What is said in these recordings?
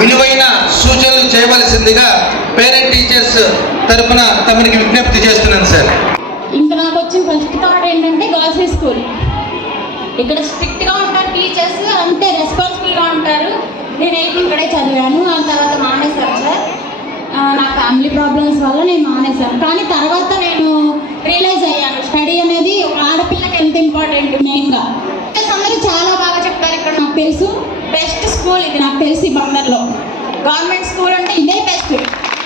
విలువైన సూచనలు చేయవలసిందిగా పేరెంట్ టీచర్స్ తరపున తమరికి విజ్ఞప్తి చేస్తున్నాను సార్. ఇంకా నాకు వచ్చిన ఫస్ట్ థాట్ ఏంటంటే గర్ల్స్ స్కూల్. ఇక్కడ స్ట్రిక్ట్గా ఉంటారు టీచర్స్ అంతే రెస్పాన్సిబుల్గా ఉంటారు. నేనైతే ఇక్కడే చదివాను ఆ తర్వాత మానేశాను సార్. నా ఫ్యామిలీ ప్రాబ్లమ్స్ వల్ల నేను మానేశాను. కానీ తర్వాత నేను రియలైజ్ అయ్యాను. స్టడీ అనేది ఒక ఆడపిల్లకి ఎంత ఇంపార్టెంట్ మెయిన్గా. అందరూ చాలా బాగా చెప్తారు ఇక్కడ నాకు తెలుసు. బెస్ట్ స్కూల్ ఇది నాకు తెలిసి బందర్లో. గవర్నమెంట్ స్కూల్ అంటే ఇదే బెస్ట్.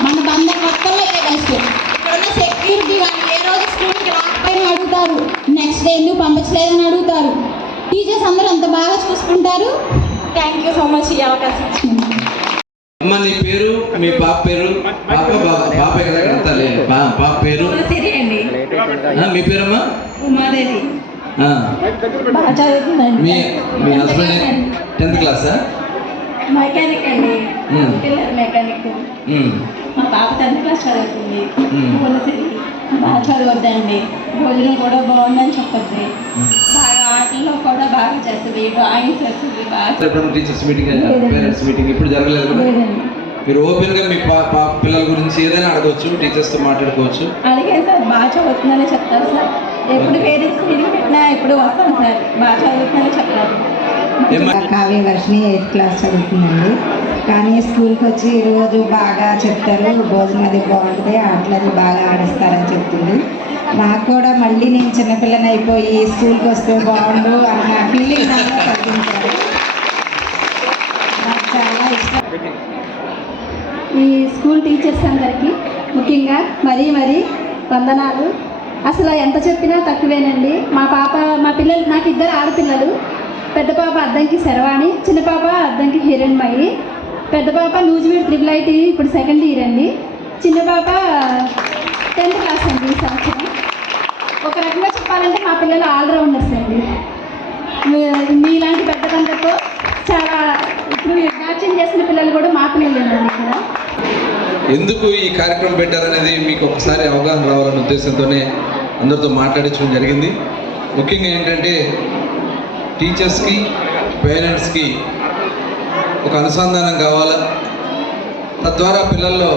మన బందర్ మొత్తంలో ఇదే బెస్ట్. ఇక్కడ ఉన్న సెక్యూరిటీ కానీ ఏ రోజు స్కూల్కి రాకపోయినా అడుగుతారు. నెక్స్ట్ డే ఎందుకు పంపించలేదని అడుగుతారు. టీచర్స్ అందరూ అంత బాగా చూసుకుంటారు. థ్యాంక్ యూ సో మచ్ ఈ అవకాశం ఇచ్చినందుకు అమ్మ నీ పేరు? మీ పాప పేరు? పాప కదా పాప పేరు? మీ పేరమ్మా? ఉమాదేవి. మీ మీ హస్బెండ్ టెన్త్ క్లాసా? మెకానిక్ అండి. మెకానిక్ మా పాప టెన్త్ క్లాస్ చదువుతుంది. బాగా చదవద్దండి. భోజనం కూడా బాగుందని చెప్పొద్ది. బాగా ఆటల్లో కూడా బాగా చేస్తుంది. డ్రాయింగ్ చేస్తుంది బాగా. టీచర్స్ మీటింగ్ పేరెంట్స్ మీటింగ్ ఇప్పుడు జరగలేదు మీరు ఓపెన్గా మీ పిల్లల గురించి ఏదైనా అడగవచ్చు టీచర్స్తో మాట్లాడుకోవచ్చు. అలాగే సార్ బాగా చదువుతుందని చెప్తారు సార్. ఎప్పుడు పేరెంట్స్ పెట్టినా ఎప్పుడు వస్తాను సార్. బాగా కావ్య వర్షిని ఎయిత్ క్లాస్ చదువుతుందండి. కానీ స్కూల్కి వచ్చి రోజు బాగా చెప్తారు. భోజనం అది బాగుంటుంది ఆటలు అది బాగా ఆడిస్తారని చెప్తుంది. నాకు కూడా మళ్ళీ నేను చిన్నపిల్లని అయిపోయి స్కూల్కి వస్తే బాగుండు అన్న ఫీలింగ్ నాలో కలిగించారు నాకు చాలా ఇష్టం. ఈ స్కూల్ టీచర్స్ అందరికీ ముఖ్యంగా మరీ మరీ వందనాలు. అసలు ఎంత చెప్పినా తక్కువేనండి. మా పాప మా పిల్లలు నాకు ఇద్దరు ఆడపిల్లలు. పెద్ద పాప అద్దంకి శర్వాణి చిన్న పాప అద్దంకి హిరణ్మయి. పెద్ద పాప నూజివీడ్ ట్రిపుల్ ఐటీ ఇప్పుడు సెకండ్ ఇయర్ అండి. చిన్న పాప టెన్త్ క్లాస్ అండి ఈ సంవత్సరం. ఒక రకంగా చెప్పాలంటే మా పిల్లలు ఆల్రౌండర్స్ అండి. మీ- పెద్ద పెద్దలందరితో చాలా ఇప్పుడు నాట్యం చేసిన పిల్లలు కూడా మా పిల్లలేనండి ఇక్కడ. ఎందుకు ఈ కార్యక్రమం పెట్టారనేది మీకు ఒకసారి అవగాహన రావాలనే ఉద్దేశంతోనే అందరితో మాట్లాడించడం జరిగింది. ముఖ్యంగా ఏంటంటే టీచర్స్కి పేరెంట్స్కి ఒక అనుసంధానం కావాలా? తద్వారా పిల్లల్లో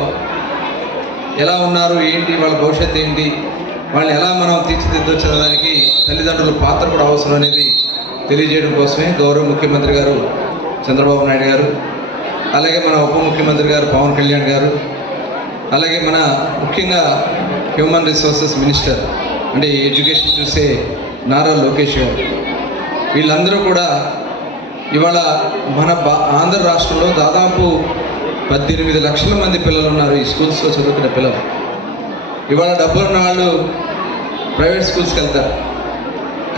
ఎలా ఉన్నారు ఏంటి వాళ్ళ భవిష్యత్తు ఏంటి వాళ్ళని ఎలా మనం తీర్చిదిద్దొచ్చు అనడానికి తల్లిదండ్రుల పాత్ర కూడా అవసరం అనేది తెలియజేయడం కోసమే గౌరవ ముఖ్యమంత్రి గారు చంద్రబాబు నాయుడు గారు అలాగే మన ఉప ముఖ్యమంత్రి గారు పవన్ కళ్యాణ్ గారు అలాగే మన ముఖ్యంగా హ్యూమన్ రిసోర్సెస్ మినిస్టర్ అంటే ఎడ్యుకేషన్ చూసే నారా లోకేష్ గారు. వీళ్ళందరూ కూడా ఇవాళ మన బా ఆంధ్ర రాష్ట్రంలో దాదాపు పద్దెనిమిది లక్షల మంది పిల్లలు ఉన్నారు ఈ స్కూల్స్లో చదువుకునే పిల్లలు. ఇవాళ డబ్బు ఉన్న వాళ్ళు ప్రైవేట్ స్కూల్స్కి వెళ్తారు.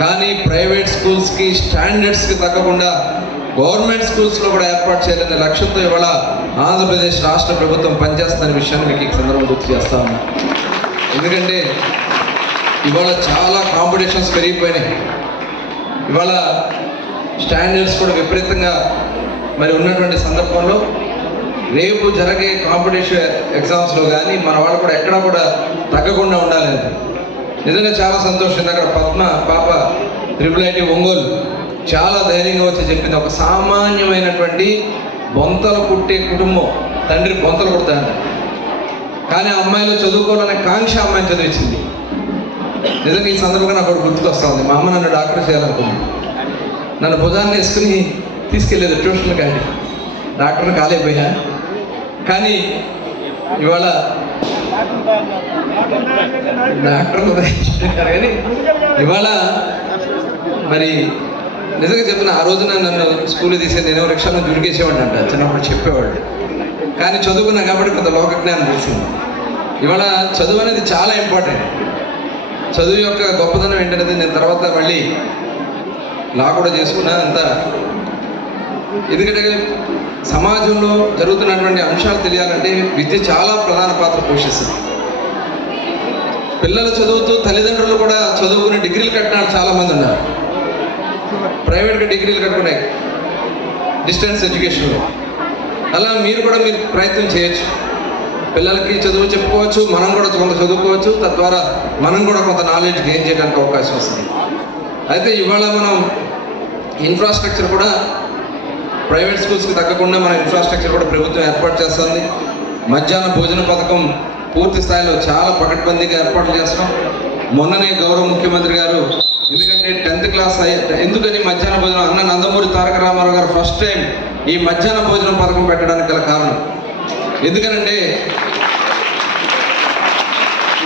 కానీ ప్రైవేట్ స్కూల్స్కి స్టాండర్డ్స్కి తగ్గకుండా గవర్నమెంట్ స్కూల్స్లో కూడా ఏర్పాటు చేయాలనే లక్ష్యంతో ఇవాళ ఆంధ్రప్రదేశ్ రాష్ట్ర ప్రభుత్వం పనిచేస్తున్న విషయాన్ని మీకు ఈ సందర్భంగా గుర్తు చేస్తా ఉన్నాను ఎందుకంటే ఇవాళ చాలా కాంపిటీషన్స్ పెరిగిపోయినాయి. ఇవాళ స్టాండర్డ్స్ కూడా విపరీతంగా మరి ఉన్నటువంటి సందర్భంలో రేపు జరిగే కాంపిటీషన్ ఎగ్జామ్స్లో కానీ మన వాళ్ళు కూడా ఎక్కడా కూడా తగ్గకుండా ఉండాలని నిజంగా చాలా సంతోషం. అక్కడ పద్మ పాప త్రిపుల్ ఐటీ ఒంగోలు చాలా ధైర్యంగా వచ్చి చెప్పింది. ఒక సామాన్యమైనటువంటి బొంతలు కుట్టే కుటుంబం తండ్రి బొంతలు కుడతాడు. కానీ ఆ అమ్మాయిలు చదువుకోవాలనే కాంక్ష అమ్మాయిని చదివించింది. నిజంగా ఈ సందర్భంగా నాకు ఒకటి గుర్తుకొస్తా ఉంది. మా అమ్మ నన్ను డాక్టర్ చేయాలనుకుంది. నన్ను భుజాన్ని వేసుకుని తీసుకెళ్ళేది ట్యూషన్ కానీ డాక్టర్ని కాలేకపోయా కానీ ఇవాళ డాక్టర్ కానీ ఇవాళ మరి నిజంగా చెప్తున్నా ఆ రోజున నన్ను స్కూల్ తీసే నేను రిక్షాలో జురిగేసేవాడిని అంట చిన్నప్పుడు చెప్పేవాడు కానీ చదువుకున్నా కాబట్టి కొంత లోక జ్ఞానం తెలిసింది. ఇవాళ చదువు అనేది చాలా ఇంపార్టెంట్. చదువు యొక్క గొప్పతనం ఏంటనేది నేను తర్వాత మళ్ళీ లా కూడా చేసుకున్నా అంతా. ఎందుకంటే సమాజంలో జరుగుతున్నటువంటి అంశాలు తెలియాలంటే విద్య చాలా ప్రధాన పాత్ర పోషిస్తుంది. పిల్లలు చదువుతూ తల్లిదండ్రులు కూడా చదువుకుని డిగ్రీలు కట్టిన చాలామంది ఉన్నారు. ప్రైవేట్గా డిగ్రీలు కట్టుకున్నాయి డిస్టెన్స్ ఎడ్యుకేషన్లో. అలా మీరు కూడా మీరు ప్రయత్నం చేయొచ్చు. పిల్లలకి చదువు చెప్పుకోవచ్చు మనం కూడా కొంత చదువుకోవచ్చు తద్వారా మనం కూడా కొంత నాలెడ్జ్ గెయిన్ చేయడానికి అవకాశం వస్తుంది. అయితే ఇవాళ మనం ఇన్ఫ్రాస్ట్రక్చర్ కూడా ప్రైవేట్ స్కూల్స్కి తగ్గకుండా మన ఇన్ఫ్రాస్ట్రక్చర్ కూడా ప్రభుత్వం ఏర్పాటు చేస్తుంది. మధ్యాహ్న భోజన పథకం పూర్తి స్థాయిలో చాలా పకడ్బందీగా ఏర్పాటు చేస్తాం మొన్ననే గౌరవ ముఖ్యమంత్రి గారు ఎందుకంటే టెన్త్ క్లాస్ అయ్యే ఎందుకని మధ్యాహ్న భోజనం? అన్న నందమూరి తారక రామారావు గారు ఫస్ట్ టైం ఈ మధ్యాహ్న భోజనం పథకం పెట్టడానికి గల కారణం. ఎందుకనంటే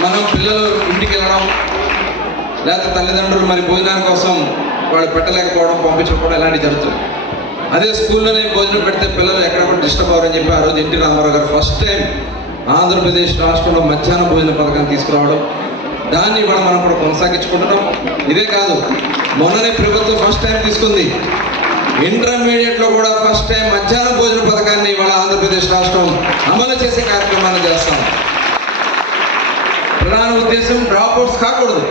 మనం పిల్లలు ఇంటికి వెళ్ళడం లేకపోతే తల్లిదండ్రులు మరి భోజనాల కోసం వాళ్ళు పెట్టలేకపోవడం పంపించకపోవడం ఇలాంటివి జరుగుతుంది అదే స్కూల్లోనే భోజనం పెడితే పిల్లలు ఎక్కడ కూడా డిస్టర్బ్ అవ్వరని చెప్పి ఆ రోజు ఎన్టీ రామారావు గారు ఫస్ట్ టైం ఆంధ్రప్రదేశ్ రాష్ట్రంలో మధ్యాహ్న భోజన పథకాన్ని తీసుకురావడం దాన్ని ఇవాళ మనం కూడా కొనసాగించుకుంటున్నాం. ఇదే కాదు మొన్ననే ప్రభుత్వం ఫస్ట్ టైం తీసుకుంది. ఇంటర్మీడియట్లో కూడా ఫస్ట్ టైం మధ్యాహ్న భోజన ఆంధ్రప్రదేశ్ రాష్ట్రం అమలు చేసే కార్యక్రమాన్ని చేస్తాం. ప్రధాన ఉద్దేశం డ్రాప్అవుట్స్ కాకూడదు.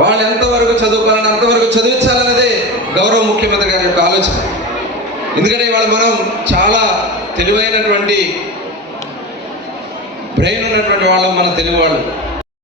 వాళ్ళు ఎంతవరకు చదువుకోవాలని అంతవరకు చదివించాలన్నదే గౌరవ ముఖ్యమంత్రి గారి యొక్క ఆలోచన. ఎందుకంటే ఇవాళ మనం చాలా తెలివైనటువంటి బ్రెయిన్ ఉన్నటువంటి వాళ్ళం మన తెలుగు వాళ్ళు.